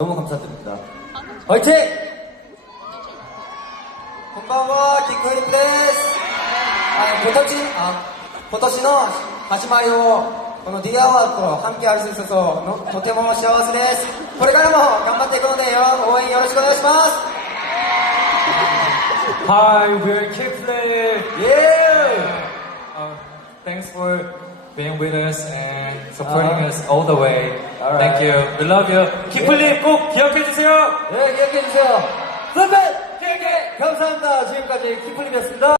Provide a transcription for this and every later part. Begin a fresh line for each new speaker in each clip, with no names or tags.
너무 감사드립니다. 화이팅! こんばんは、キックフリップです。はい、今年、あ、今年の始まりを、この D アワードと함께 할 수 있어서のとても幸せです。これからも頑張っていくのでよ応援よろしくお願いします。
Hi, we're Kiflip.
イエ
Uh, thanks for being with us and supporting
Uh-huh.
us all the way. Thank you. We love you. Kiflip 꼭 기억해
주세요.ーイ네 기억해 주세요. 선배! 기억해! 감사합니다. 지금까지 키플립이었습니다.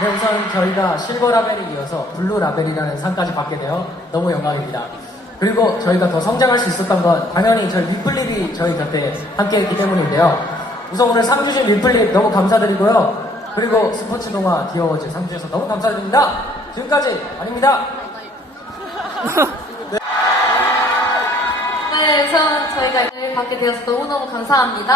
네, 우선 저희가 실버 라벨에 이어서 블루 라벨이라는 상까지 받게 되어 너무 영광입니다. 그리고 저희가 더 성장할 수 있었던 건 당연히 저희 윗플립이 저희 곁에 함께 했기 때문인데요. 우선 오늘 상 주신 윗플립 너무 감사드리고요. 그리고 스포츠 동화 디어워즈 상 주셔서 너무 감사드립니다. 지금까지 아닙니다.
네, 우선 저희가 이를 받게 되어서 너무너무 감사합니다.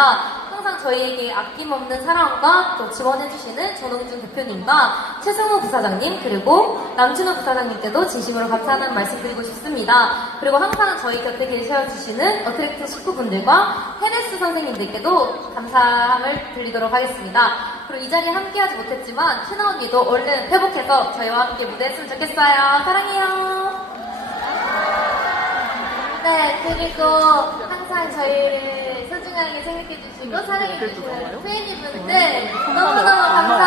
항상 저희에게 아낌없는 사랑과 또 지원해주시는 전홍준 대표님과 최승우 부사장님 그리고 남준호 부사장님께도 진심으로 감사하는 말씀드리고 싶습니다. 그리고 항상 저희 곁에 계셔주시는 어트랙트 식구분들과 헤네스 선생님들께도 감사함을 드리도록 하겠습니다. 그리고 이 자리에 함께하지 못했지만 최나 언니도 얼른 회복해서 저희와 함께 무대했으면 좋겠어요. 사랑해요. 네, 그리고 항상 저희를 소중하게 생각해주시고 사랑해주시는 페이니분들 너무너무 감사합니다.